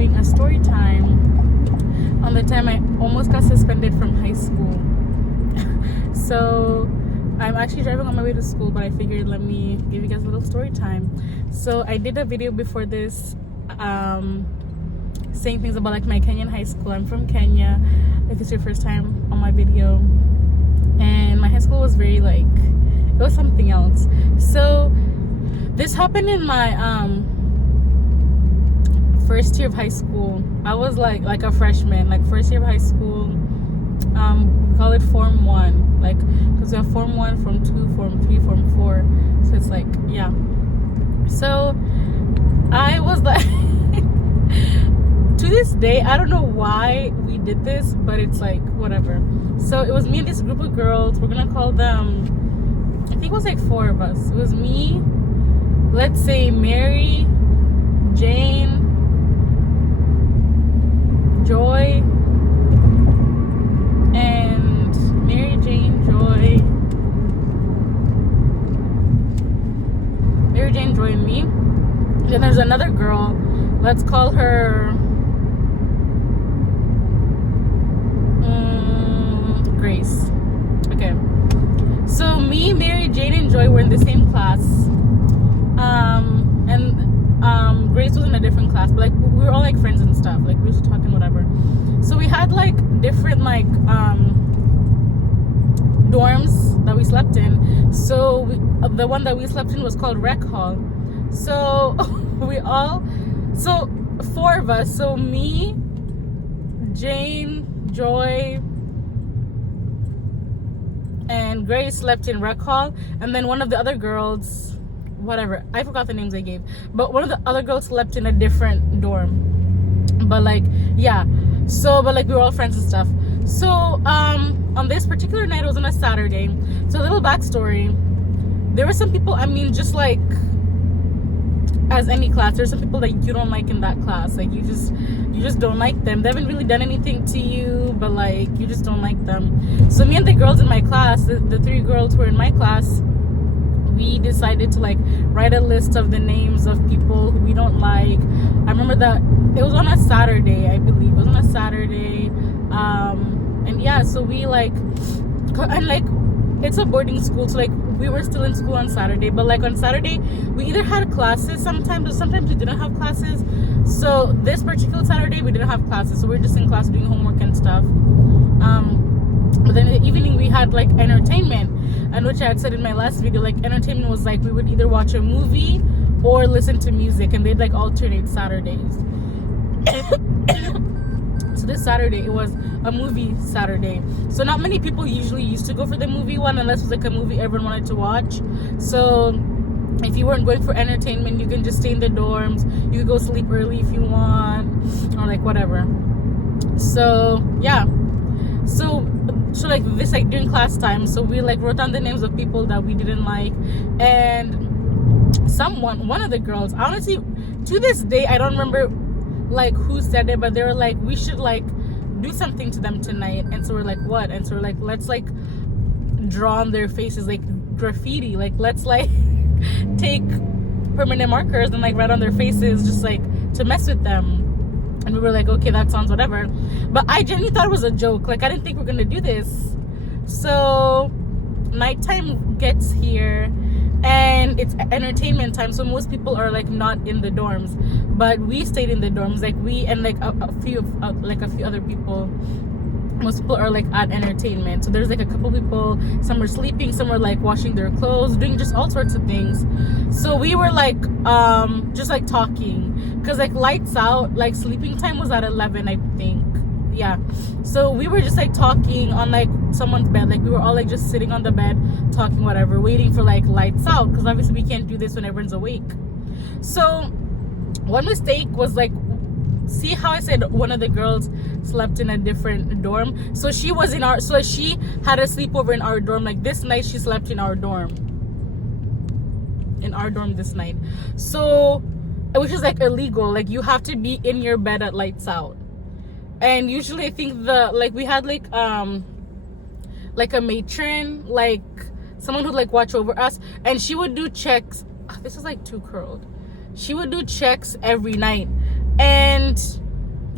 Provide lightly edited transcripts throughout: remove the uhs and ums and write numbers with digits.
doing a story time on the time I almost got suspended from high school. So I'm actually driving on my way to school, but I figured let me give you guys a little story time. So I did a video before this saying things about like my Kenyan high school. I'm from Kenya, if it's your first time on my video. And my high school was very like, it was something else. So this happened in my first year of high school. I was like a freshman, like first year of high school. We call it Form 1, like because we have Form 1, Form 2, Form 3, Form 4. So it's like, yeah. So I was like, to this day, I don't know why we did this, but it's like, whatever. So it was me and this group of girls. We're gonna call them, I think it was like 4 of us. It was me, let's say Mary, Jane, Joy, and Mary, Jane, Joy, and me. Then there's another girl. Let's call her Grace. Okay. So me, Mary, Jane, and Joy were in the same class. And Grace was in a different class, but like we were all like friends and stuff. Like we used to talk and whatever. So we had like different like dorms that we slept in. So the one that we slept in was called Rec Hall. So so 4 of us. So me, Jane, Joy, and Grace slept in Rec Hall, and then one of the other girls, whatever, I forgot the names I gave, but one of the other girls slept in a different dorm. But like, yeah, so but like we were all friends and stuff. So on this particular night, it was on a Saturday. So a little backstory: there were some people, I mean, just like as any class, there's some people that you don't like in that class. Like you just don't like them. They haven't really done anything to you, but like you just don't like them. So me and the girls in my class, the 3 girls who were in my class, we decided to like write a list of the names of people who we don't like. I remember that it was on a Saturday, I believe. It was on a Saturday. And yeah, so we like, and like it's a boarding school, so like we were still in school on Saturday, but like on Saturday we either had classes sometimes, or sometimes we didn't have classes. So this particular Saturday we didn't have classes, so we were just in class doing homework and stuff. But then in the evening we had like entertainment, and which I had said in my last video, like entertainment was like we would either watch a movie or listen to music, and they'd like alternate Saturdays. So this Saturday it was a movie Saturday. So not many people usually used to go for the movie one unless it was like a movie everyone wanted to watch. So if you weren't going for entertainment, you can just stay in the dorms. You could go sleep early if you want, or like whatever. So yeah. So like this, like during class time, so we like wrote down the names of people that we didn't like, and one of the girls, honestly to this day I don't remember like who said it, but they were like, we should like do something to them tonight. And so we're like, what? And so we're like, let's like draw on their faces like graffiti, like let's like take permanent markers and like write on their faces just like to mess with them. And we were like, okay, that sounds whatever. But I genuinely thought it was a joke. Like I didn't think we were gonna do this. So nighttime gets here and it's entertainment time, so most people are like not in the dorms, but we stayed in the dorms, like we and like a few other people. Most people are like at entertainment, so there's like a couple people, some are sleeping, some are like washing their clothes, doing just all sorts of things. So we were like just like talking, because like lights out, like sleeping time was at 11, I think. Yeah, so we were just like talking on like someone's bed, like we were all like just sitting on the bed talking, whatever, waiting for like lights out, because obviously we can't do this when everyone's awake. So one mistake was like, see how I said one of the girls slept in a different dorm? So she was in our, so she had a sleepover in our dorm. Like this night she slept in our dorm this night, so which is like illegal. Like you have to be in your bed at lights out. And usually I think we had like a matron, like someone who'd like watch over us, and she would do checks. This is like too curled. She would do checks every night, and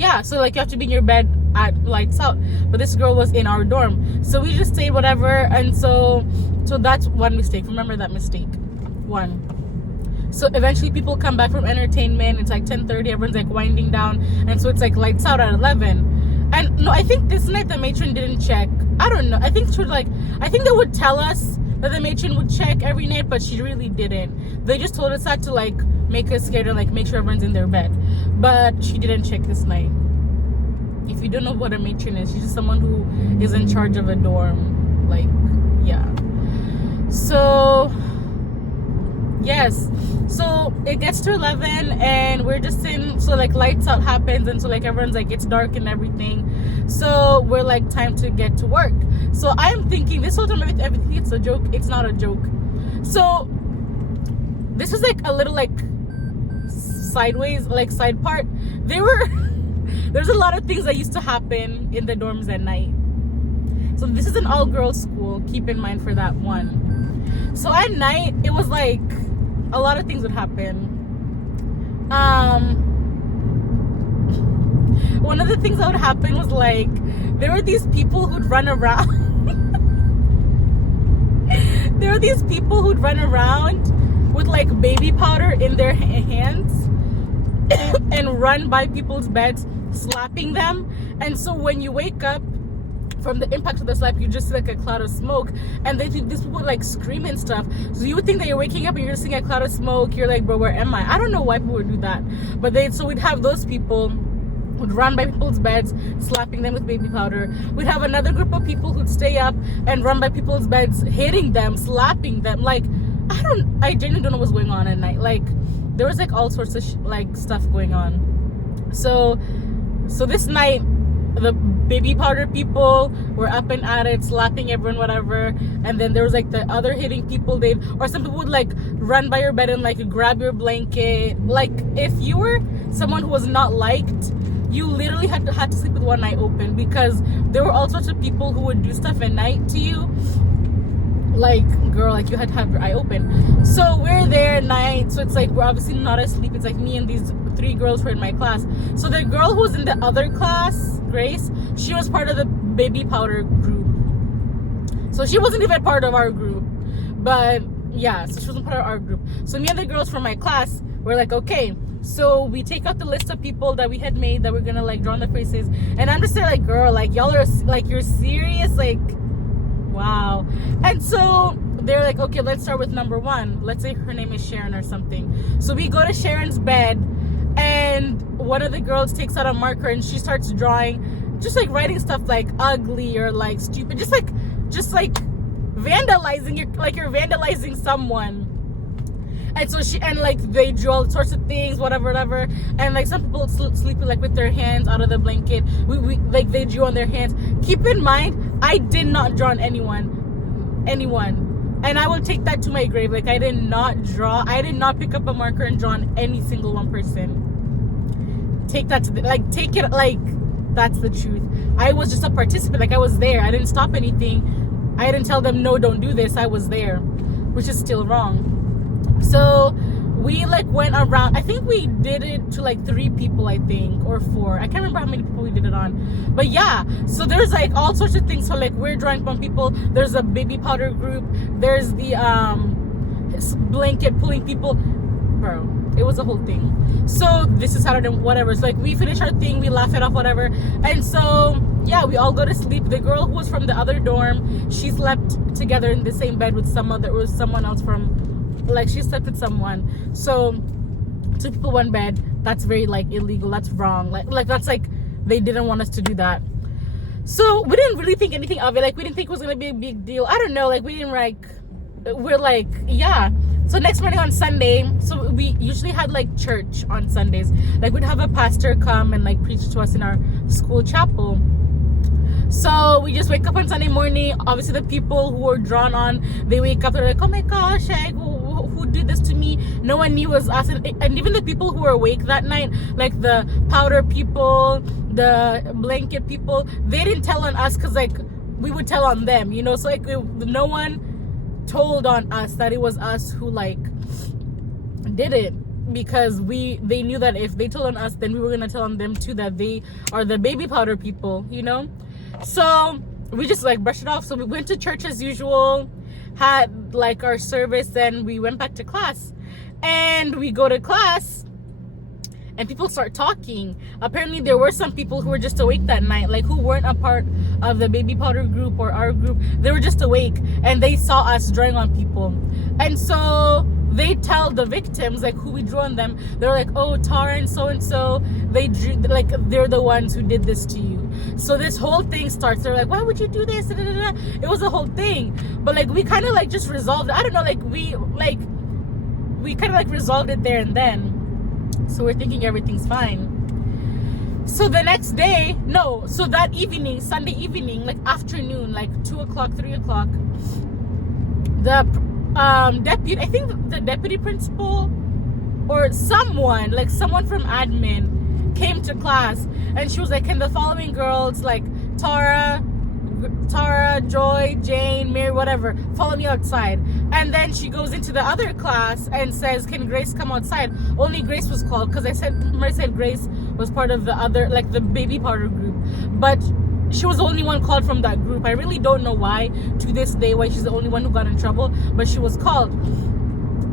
yeah, so like you have to be in your bed at lights out. But this girl was in our dorm, so we just stayed whatever. And so that's one mistake. Remember that mistake. One. So eventually people come back from entertainment. It's like 10:30. Everyone's like winding down, and so it's like lights out at 11. And no, I think this night the matron didn't check. I don't know. I think she would I think they would tell us that the matron would check every night, but she really didn't. They just told us that to like make us scared and like make sure everyone's in their bed. But she didn't check this night. If you don't know what a matron is, she's just someone who is in charge of a dorm. Like, yeah. So yes, so it gets to 11 and we're just in, so like lights out happens, and so like everyone's like, it's dark and everything, so we're like, time to get to work. So I'm thinking this whole time everything it's a joke. It's not a joke. So this was like a little like sideways, like side part. There's a lot of things that used to happen in the dorms at night. So this is an all-girls school, keep in mind for that one. So at night it was like a lot of things would happen. One of the things that would happen was like there were these people who'd run around. There were these people who'd run around with like baby powder in their hands and run by people's beds, slapping them. And so when you wake up from the impact of the slap, you just see like a cloud of smoke, and then these people would like scream and stuff. So you would think that you're waking up and you're just seeing a cloud of smoke. You're like, bro, where am I? I don't know why people would do that, but so we'd have those people who'd run by people's beds, slapping them with baby powder. We'd have another group of people who'd stay up and run by people's beds, hitting them, slapping them. Like, I genuinely don't know what's going on at night. Like, there was like all sorts of like stuff going on. So this night, the baby powder people were up and at it, slapping everyone, whatever. And then there was like the other hitting people. Or some people would like run by your bed and like grab your blanket. Like, if you were someone who was not liked, you literally had to sleep with one eye open, because there were all sorts of people who would do stuff at night to you. Like, girl, like you had to have your eye open. So we're there at night, so it's like we're obviously not asleep. It's like me and these 3 girls who are in my class. So the girl who was in the other class, Grace, she was part of the baby powder group. So she wasn't even part of our group, but yeah, so she wasn't part of our group. So me and the girls from my class were like, okay, so we take out the list of people that we had made that we're gonna like draw on their faces. And I'm just there like, girl, like y'all are like, you're serious? Like, wow. And so they're like, okay, let's start with number 1. Let's say her name is Sharon or something. So we go to Sharon's bed, and one of the girls takes out a marker and she starts drawing, just like writing stuff like ugly or like stupid, just like vandalizing. You're vandalizing someone. And so like they drew all sorts of things, whatever. And like some people sleep like with their hands out of the blanket. We like they drew on their hands. Keep in mind, I did not draw on anyone, and I will take that to my grave. Like, I did not pick up a marker and draw on any single one person. Take that take it like that's the truth. I was just a participant. Like, I was there. I didn't stop anything. I didn't tell them no, don't do this. I was there, which is still wrong. So we like went around. I think we did it to like 3 people, I think, or 4. I can't remember how many people we did it on. But yeah, so there's like all sorts of things. So like we're drawing from people. There's a baby powder group. There's the blanket pulling people. Bro, it was a whole thing. So this is Saturday, whatever. So like we finish our thing, we laugh it off, whatever. And so yeah, we all go to sleep. The girl who was from the other dorm, she slept together in the same bed with someone else from, like, she slept with someone. So 2 people, 1 bed. That's very like illegal. That's wrong. Like that's like they didn't want us to do that. So we didn't really think anything of it. Like, we didn't think it was gonna be a big deal. I don't know. Like, we didn't like. We're like, yeah. So next morning on Sunday, so we usually had like church on Sundays. Like, we'd have a pastor come and like preach to us in our school chapel. So we just wake up on Sunday morning. Obviously, the people who were drawn on, they wake up. They're like, oh my gosh, who did this to me? No one knew it was us. And even the people who were awake that night, like the powder people, the blanket people, they didn't tell on us, because like we would tell on them, you know. So like no one told on us that it was us who like did it. because they knew that if they told on us, then we were gonna tell on them too that they are the baby powder people, you know. So we just like brushed it off. So we went to church as usual, had like our service, then we went back to class. And we go to class and people start talking. Apparently there were some people who were just awake that night, like who weren't a part of the baby powder group or our group. They were just awake and they saw us drawing on people. And so they tell the victims like who we drew on them. They're like, oh, Tara and so they drew, like they're the ones who did this to you. So this whole thing starts. They're like, why would you do this? It was a whole thing. But like we kind of like just resolved it. I don't know, like we kind of like resolved it there and then. So we're thinking everything's fine. So the next day, no, so that evening, Sunday evening, like afternoon, like 2 o'clock, 3 o'clock, the deputy, I think the deputy principal or someone from admin came to class, and she was like, can the following girls, like Tara, Joy, Jane, Mary, whatever, follow me outside. And then she goes into the other class and says, can Grace come outside? Only Grace was called because I said Grace was part of the other, like the baby powder group, but she was the only one called from that group. I really don't know why, to this day, why she's the only one who got in trouble, but she was called.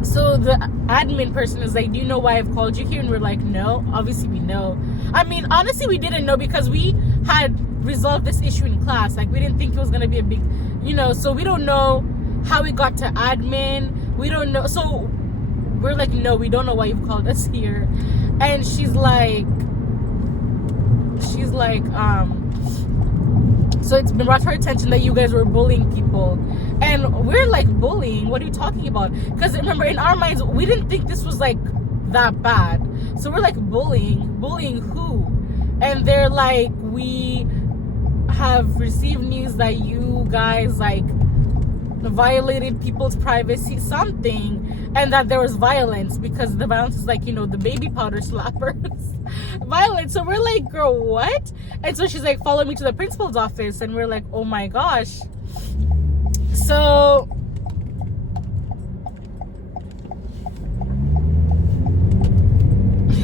So the admin person is like, do you know why I've called you here? And we're like, no. Obviously we know. I mean, honestly, we didn't know because we had resolved this issue in class. Like, we didn't think it was gonna be a big, you know, so we don't know how it got to admin. We don't know. So we're like, no, we don't know why you've called us here. And she's like, so it's been brought to our attention that you guys were bullying people. And we're like, bullying? What are you talking about? Because remember, in our minds, we didn't think this was like that bad. So we're like, bullying who? And they're like, we have received news that you guys like violated people's privacy, something, and that there was violence, because the violence is like, you know, the baby powder slappers violence. So we're like, girl, what? And so she's like, follow me to the principal's office. And we're like, oh my gosh. So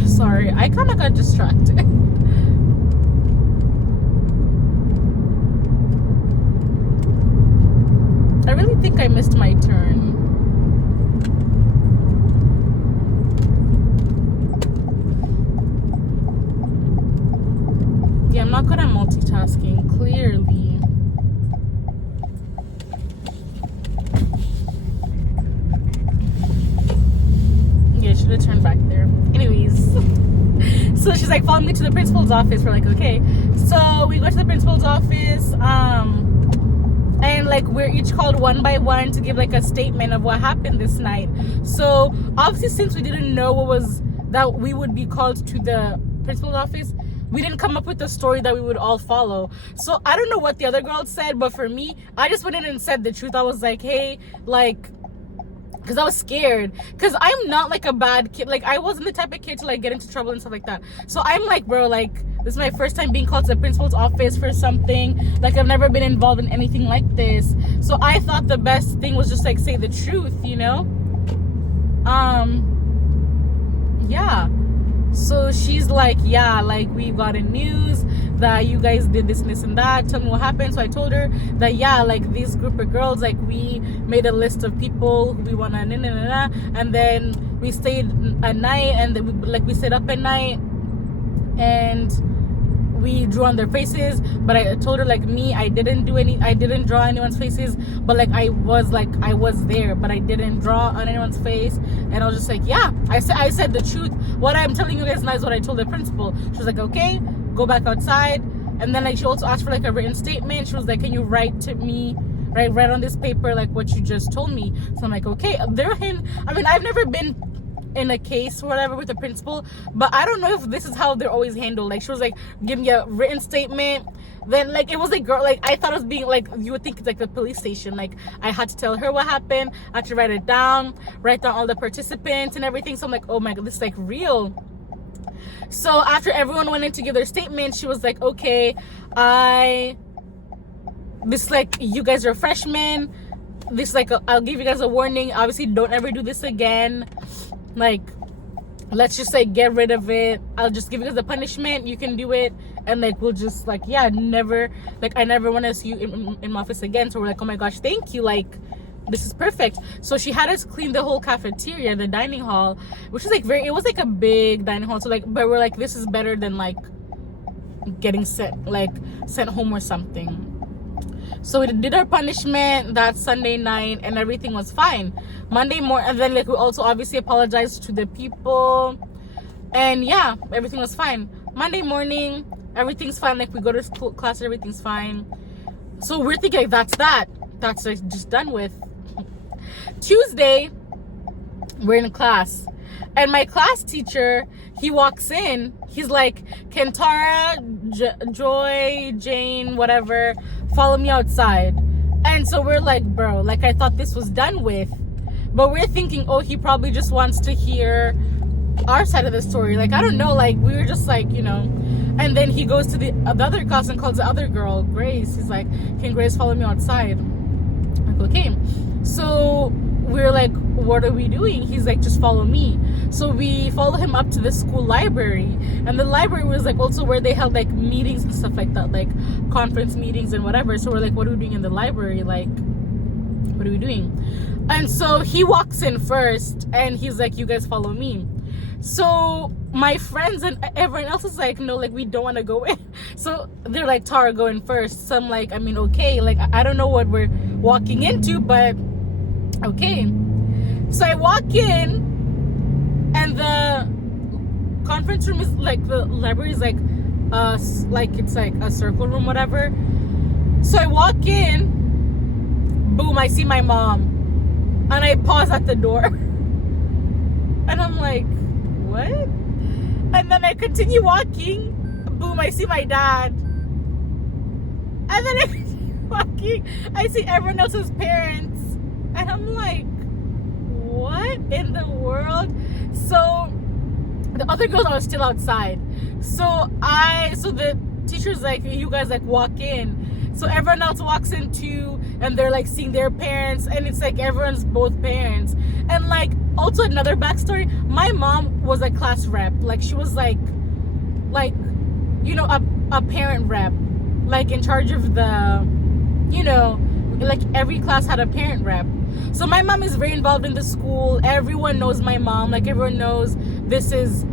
sorry, I kind of got distracted. I really think I missed my turn. Yeah, I'm not good at multitasking, clearly. Yeah, I should have turned back there. Anyways. So she's like, follow me to the principal's office. We're like, okay. So we go to the principal's office. And like we're each called one by one to give like a statement of what happened this night. So obviously, since we didn't know what was that we would be called to the principal's office, we didn't come up with a story that we would all follow. So I don't know what the other girls said, but for me, I just went in and said the truth. I was like, hey, like, because I was scared, because I'm not like a bad kid. Like, I wasn't the type of kid to like get into trouble and stuff like that. So I'm like, bro, like, this is my first time being called to the principal's office for something. Like, I've never been involved in anything like this. So I thought the best thing was just like say the truth, you know? Yeah. So she's like, yeah, like, we got in news that you guys did this and this and that. Tell me what happened. So I told her that, yeah, like, this group of girls, like, we made a list of people who we want to, and then we stayed at night, and then we stayed up at night, and we drew on their faces. But I told her, like, I didn't draw anyone's faces, but like I was there, but I didn't draw on anyone's face. And I was just like, yeah, I said the truth. What I'm telling you guys now is what I told the principal. She was like, okay, go back outside. And then like she also asked for like a written statement. She was like, can you write to me, write on this paper like what you just told me? So I'm like, okay. I mean, I've never been in a case or whatever with the principal, but I don't know if this is how they're always handled. Like, she was like, give me a written statement. Then like it was like, girl, like I thought it was being like, you would think it's like the police station. Like, I had to tell her what happened, I had to write down all the participants and everything. So I'm like, oh my god, this is like real. So after everyone went in to give their statement, she was like, okay, this like, you guys are freshmen, this like I'll give you guys a warning, obviously don't ever do this again. Like, let's just like get rid of it. I'll just give you guys the punishment. You can do it, and like we'll just like never like I never want to see you in my office again. So we're like, oh my gosh, thank you, like this is perfect. So she had us clean the whole cafeteria, the dining hall, which is like it was like a big dining hall. So like, but we're like, this is better than like getting sent home or something. So we did our punishment that Sunday night, and everything was fine. Monday morning, and then like we also obviously apologized to the people, and yeah, everything was fine. Monday morning, everything's fine. Like we go to school, class, everything's fine. So we're thinking like, that's like just done with. Tuesday, we're in class, and my class teacher, he walks in. He's like, can Tara, Joy, Jane, whatever, follow me outside? And so we're like, bro, like I thought this was done with. But we're thinking, oh, he probably just wants to hear our side of the story. Like, I don't know. Like, we were just like, you know. And then he goes to the other class and calls the other girl, Grace. He's like, can Grace follow me outside? I'm like, okay. So we're like, what are we doing? He's like, just follow me. So we follow him up to the school library, and the library was like also where they held like meetings and stuff like that, like conference meetings and whatever. So we're like, what are we doing in the library? Like, what are we doing? And so he walks in first, and he's like, you guys follow me. So my friends and everyone else is like, no, like we don't want to go in. So they're like, Tara, go in first. So I'm like, I mean, okay, like I don't know what we're walking into, but okay. So I walk in, and the conference room is like, the library is like it's like a circle room, whatever. So I walk in, boom, I see my mom, and I pause at the door, and I'm like, what? And then I continue walking, boom, I see my dad, and then I continue walking, I see everyone else's parents, and I'm like, what in the world? So the other girls are still outside. So the teacher's like, you guys like walk in. So everyone else walks in too, and they're like seeing their parents, and it's like everyone's both parents. And like also another backstory, my mom was a class rep. Like she was like you know, a parent rep, like in charge of the, you know, like every class had a parent rep. So my mom is very involved in the school. Everyone knows my mom. Like everyone knows this is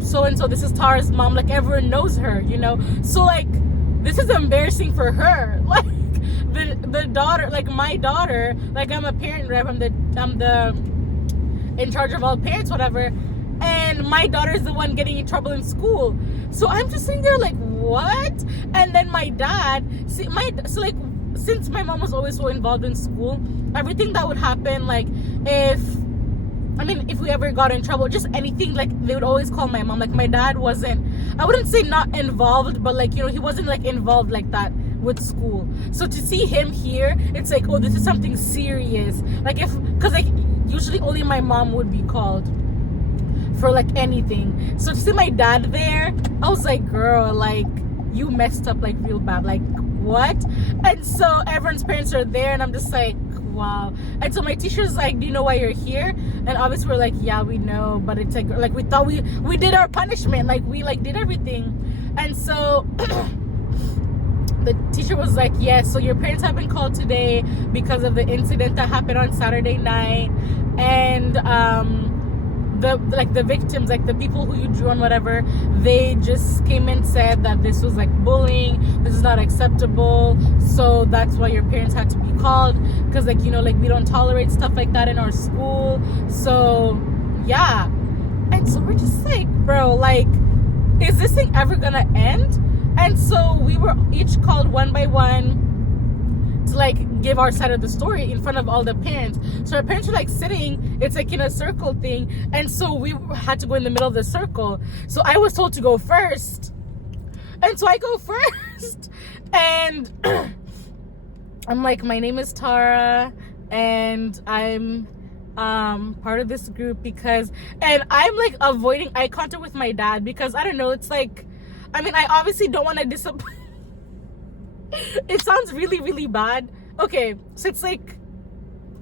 so and so, this is Tara's mom. Like everyone knows her, you know. So like this is embarrassing for her. Like the daughter, like my daughter, like I'm a parent rep. I'm the in charge of all parents, whatever. And my daughter is the one getting in trouble in school. So I'm just sitting there like, what? And then my dad, since my mom was always so involved in school, everything that would happen, like if we ever got in trouble, just anything, like they would always call my mom. Like my dad wasn't, I wouldn't say not involved, but like, you know, he wasn't like involved like that with school. So to see him here, it's like, oh, this is something serious. Like because like usually only my mom would be called for like anything. So to see my dad there, I was like, girl, like you messed up like real bad. Like what? And so everyone's parents are there, and I'm just like, wow. And so my teacher's like, do you know why you're here? And obviously we're like, yeah, we know, but it's like we thought we did our punishment, like we like did everything. And so the teacher was like, yes, so your parents have been called today because of the incident that happened on Saturday night, and the victims, like the people who you drew on, whatever, they just came and said that this was like bullying, this is not acceptable, so that's why your parents had to be called, because like, you know, like we don't tolerate stuff like that in our school. So yeah. And so we're just like, bro, like, is this thing ever gonna end? And so we were each called one by one to like give our side of the story in front of all the parents. So our parents were like sitting, it's like in a circle thing, and so we had to go in the middle of the circle. So I was told to go first, and so I go first, and I'm like, my name is Tara, and I'm part of this group and I'm like avoiding eye contact with my dad because I don't know, it's like, I mean, I obviously don't want to disappoint. It sounds really, really bad. Okay, so it's like,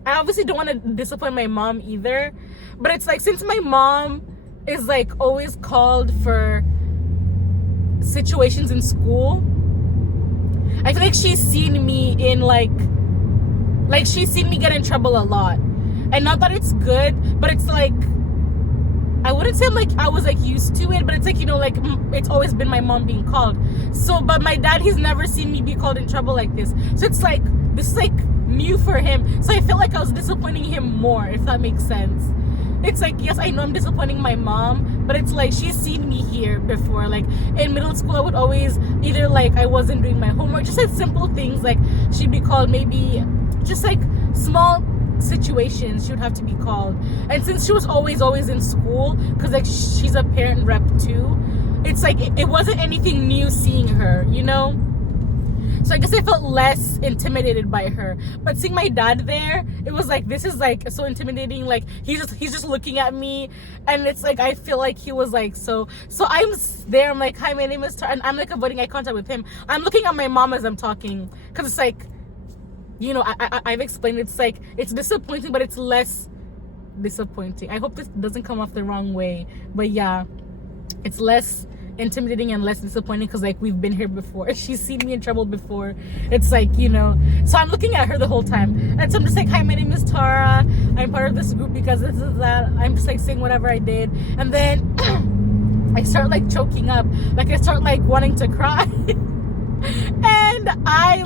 I obviously don't want to disappoint my mom either, but it's like, since my mom is like always called for situations in school. I feel like she's seen me in like she's seen me get in trouble a lot. And not that it's good, but it's like, I wouldn't say like I was like used to it, but it's like, you know, like it's always been my mom being called. So, but my dad, he's never seen me be called in trouble like this. So it's like, this is like new for him. So I felt like I was disappointing him more, if that makes sense. It's like, yes, I know I'm disappointing my mom, but it's like she's seen me here before. Like in middle school, I would always either like I wasn't doing my homework, just like simple things, like she'd be called, maybe just like small situations she would have to be called. And since she was always in school, because like she's a parent rep too, it's like it wasn't anything new seeing her, you know. So I guess I felt less intimidated by her. But seeing my dad there, it was like, this is like so intimidating. Like he's just looking at me, and it's like I feel like he was like so I'm there, I'm like, hi, my name is Tara, and I'm like avoiding eye contact with him. I'm looking at my mom as I'm talking, because it's like, you know, I've explained, it's like it's disappointing, but it's less disappointing. I hope this doesn't come off the wrong way, but yeah, it's less intimidating and less disappointing because like we've been here before. She's seen me in trouble before. It's like, you know, so I'm looking at her the whole time, and so I'm just like, hi, my name is Tara, I'm part of this group because this is that. I'm just like saying whatever I did, and then I start like choking up, like I start like wanting to cry. And I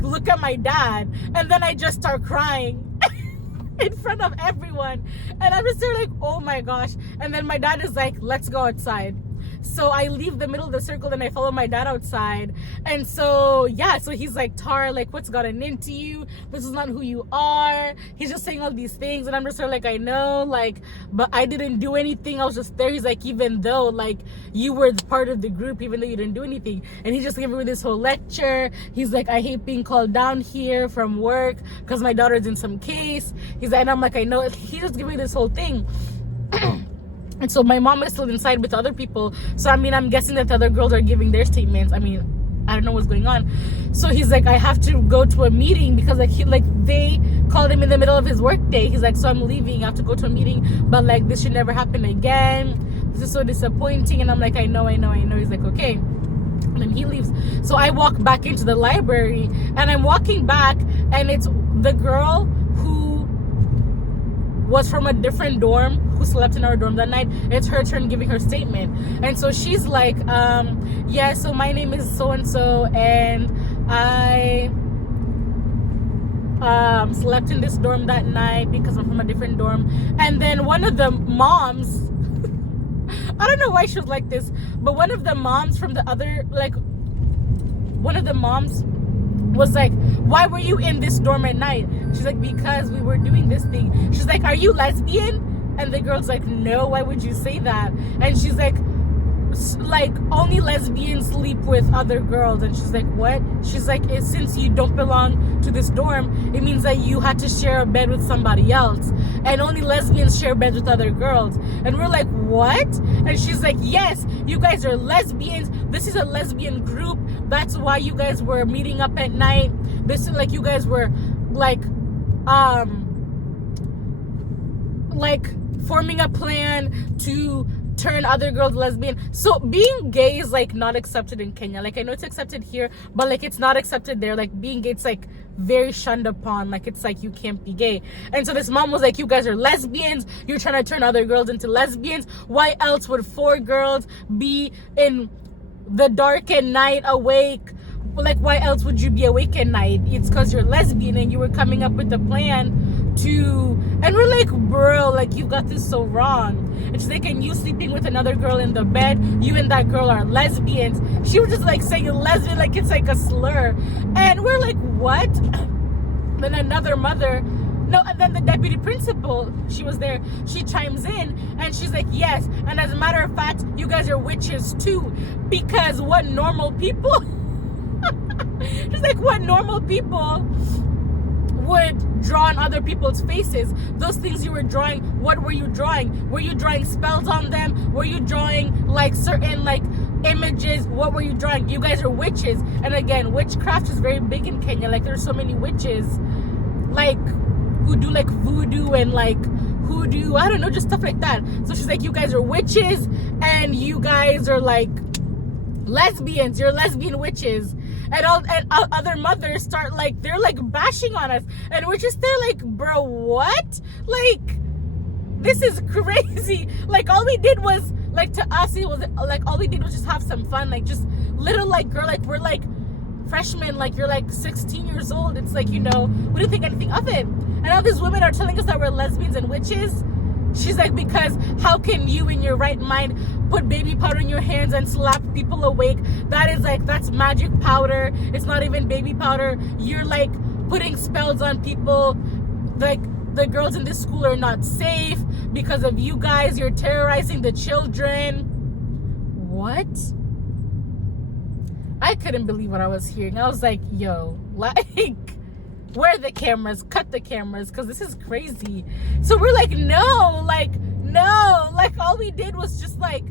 look at my dad, and then I just start crying in front of everyone, and I'm just there like, oh my gosh. And then my dad is like, let's go outside. So I leave the middle of the circle and I follow my dad outside. And so yeah, so he's like, Tara, like what's gotten into you? This is not who you are. He's just saying all these things, and I'm just sort of like, I know, like, but I didn't do anything. I was just there. He's like, even though like you were part of the group, even though you didn't do anything. And he just gave me this whole lecture. He's like, I hate being called down here from work because my daughter's in some case. He's like, and I'm like, I know. He just gave me this whole thing. And so my mom is still inside with other people. So I mean, I'm guessing that the other girls are giving their statements. I mean, I don't know what's going on. So he's like, I have to go to a meeting because like they called him in the middle of his work day. He's like, so I'm leaving. I have to go to a meeting, but like this should never happen again. This is so disappointing. And I'm like, I know. He's like, okay. And then he leaves. So I walk back into the library, and I'm walking back, and it's the girl who was from a different dorm who slept in our dorm that night. It's her turn giving her statement. And so she's like, yeah, so my name is so-and-so, and I slept in this dorm that night because I'm from a different dorm. And then one of the moms, I don't know why she was like this, but one of the moms from the other, like, one of the moms was like, why were you in this dorm at night? She's like, because we were doing this thing. She's like, are you lesbian? And the girl's like, no, why would you say that? And she's like only lesbians sleep with other girls. And she's like, what? She's like, since you don't belong to this dorm, it means that you had to share a bed with somebody else, and only lesbians share beds with other girls. And we're like, what? And she's like, yes, you guys are lesbians. This is a lesbian group. That's why you guys were meeting up at night. This is like, you guys were like forming a plan to turn other girls lesbian. So being gay is like not accepted in Kenya. Like I know it's accepted here, but like it's not accepted there. Like being gay, it's like very shunned upon. Like it's like you can't be gay. And so this mom was like, you guys are lesbians. You're trying to turn other girls into lesbians. Why else would 4 girls be in the dark at night awake? Like why else would you be awake at night? It's because you're lesbian and you were coming up with a plan to, and we're like, bro, like you got this so wrong. And she's like, and you sleeping with another girl in the bed, you and that girl are lesbians. She was just like saying lesbian like it's like a slur. And we're like, what? Then another mother, no, and then the deputy principal, she was there, she chimes in and she's like, yes, and as a matter of fact, you guys are witches too, because what normal people she's like, what normal people would draw on other people's faces? Those things you were drawing, what were you drawing? Were you drawing spells on them? Were you drawing like certain like images? What were you drawing? You guys are witches. And again, witchcraft is very big in Kenya. Like there's so many witches like who do like voodoo and like who do, I don't know, just stuff like that. So she's like, you guys are witches and you guys are like lesbians, you're lesbian witches. And other mothers start like, they're like bashing on us, and we're just there like, bro, what? Like, this is crazy. Like, all we did was, like, to us, it was like, all we did was just have some fun. Like, just little, like, girl, like, we're like freshmen, like, you're like 16 years old. It's like, you know, we didn't think anything of it. And now these women are telling us that we're lesbians and witches. She's like, because how can you in your right mind put baby powder in your hands and slap people awake? That is like, that's magic powder. It's not even baby powder. You're like putting spells on people. Like, the girls in this school are not safe because of you guys. You're terrorizing the children. What? I couldn't believe what I was hearing. I was like, yo, like, where are the cameras? Cut the cameras, because this is crazy. So we're like, no, like, all we did was just like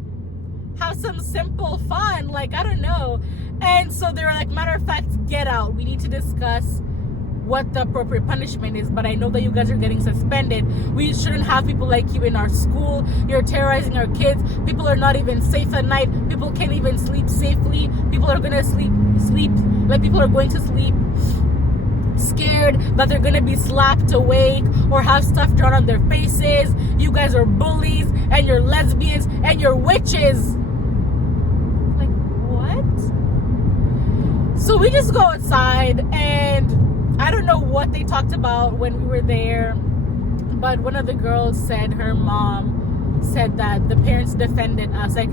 have some simple fun, like, I don't know. And so they were like, matter of fact, get out, we need to discuss what the appropriate punishment is. But I know that you guys are getting suspended. We shouldn't have people like you in our school. You're terrorizing our kids. People are not even safe at night. People can't even sleep safely. People are gonna sleep like, people are going to sleep scared that they're gonna be slapped awake or have stuff drawn on their faces. You guys are bullies and you're lesbians and you're witches. Like, what? So we just go outside, and I don't know what they talked about when we were there, but one of the girls said her mom said that the parents defended us. Like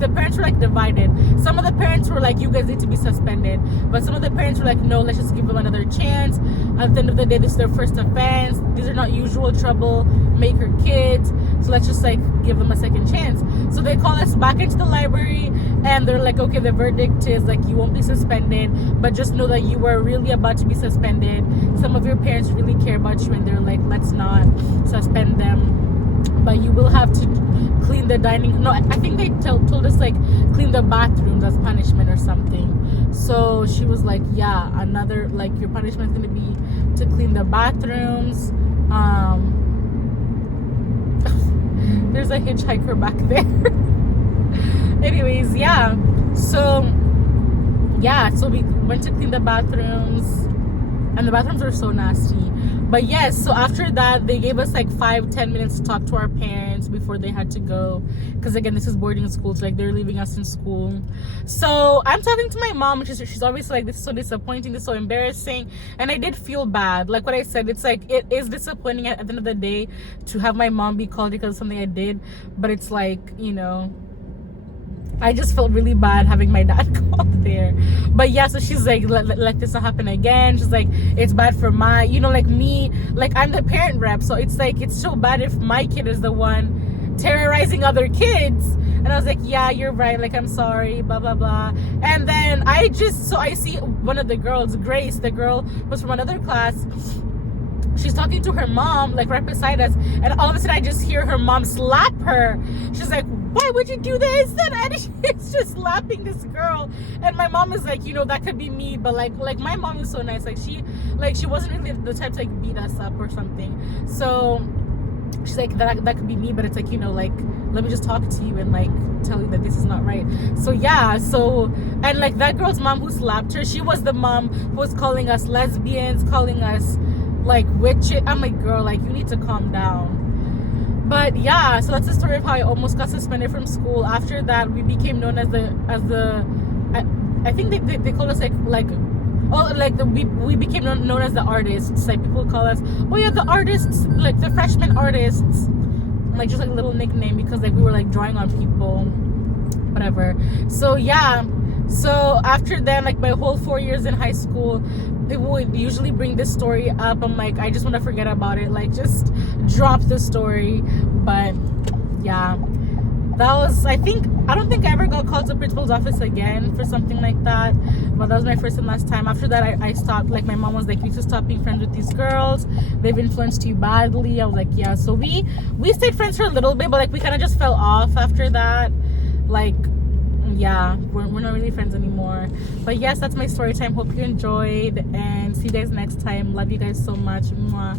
the parents were like divided. Some of the parents were like, you guys need to be suspended, but some of the parents were like, no, let's just give them another chance. At the end of the day, this is their first offense. These are not usual troublemaker kids, so let's just like give them a second chance. So they call us back into the library, and they're like, okay, the verdict is like, you won't be suspended, but just know that you were really about to be suspended. Some of your parents really care about you, and they're like, let's not suspend them, but you will have to clean the dining. No, I think they told us like clean the bathrooms as punishment or something. So she was like, yeah, another, like, your punishment is going to be to clean the bathrooms. There's a hitchhiker back there. Anyways, yeah, so we went to clean the bathrooms, and the bathrooms were so nasty. But yes, so after that, they gave us like 5-10 minutes to talk to our parents before they had to go, because again, this is boarding school, so like they're leaving us in school. So I'm talking to my mom, and she's obviously like, this is so disappointing, this is so embarrassing. And I did feel bad, like what I said, it's like, it is disappointing at the end of the day to have my mom be called because of something I did, but it's like, you know, I just felt really bad having my dad called there. But yeah, so she's like, let this not happen again. She's like, it's bad for my, you know, like me, like I'm the parent rep, so it's like, it's so bad if my kid is the one terrorizing other kids. And I was like, yeah, you're right, like, I'm sorry, blah blah blah. And then I see one of the girls, Grace, the girl was from another class, she's talking to her mom like right beside us, and all of a sudden I just hear her mom slap her. She's like, why would you do this? And she's just slapping this girl, and my mom is like, you know, that could be me, but like my mom is so nice, like she wasn't really the type to like beat us up or something. So she's like, that could be me, but it's like, you know, like, let me just talk to you and like tell you that this is not right. So yeah, so, and like that girl's mom who slapped her, she was the mom who was calling us lesbians, calling us like witches. I'm like, girl, like, you need to calm down. But yeah, so that's the story of how I almost got suspended from school. After that, we became known as the I think they call us we became known as the artists. Like, people call us, oh yeah, the artists, like the freshman artists, like just like a little nickname, because like we were like drawing on people, whatever. So yeah, so after then, like my whole 4 years in high school, people would usually bring this story up. I'm like, I just want to forget about it, like just drop the story. But yeah, that was, I don't think I ever got called to principal's office again for something like that, but that was my first and last time. After that, I stopped. Like, my mom was like, you need to stop being friends with these girls, they've influenced you badly. I was like, yeah. So we stayed friends for a little bit, but like we kind of just fell off after that. Like, yeah, we're not really friends anymore. But yes, that's my story time. Hope you enjoyed, and see you guys next time. Love you guys so much. Mwah.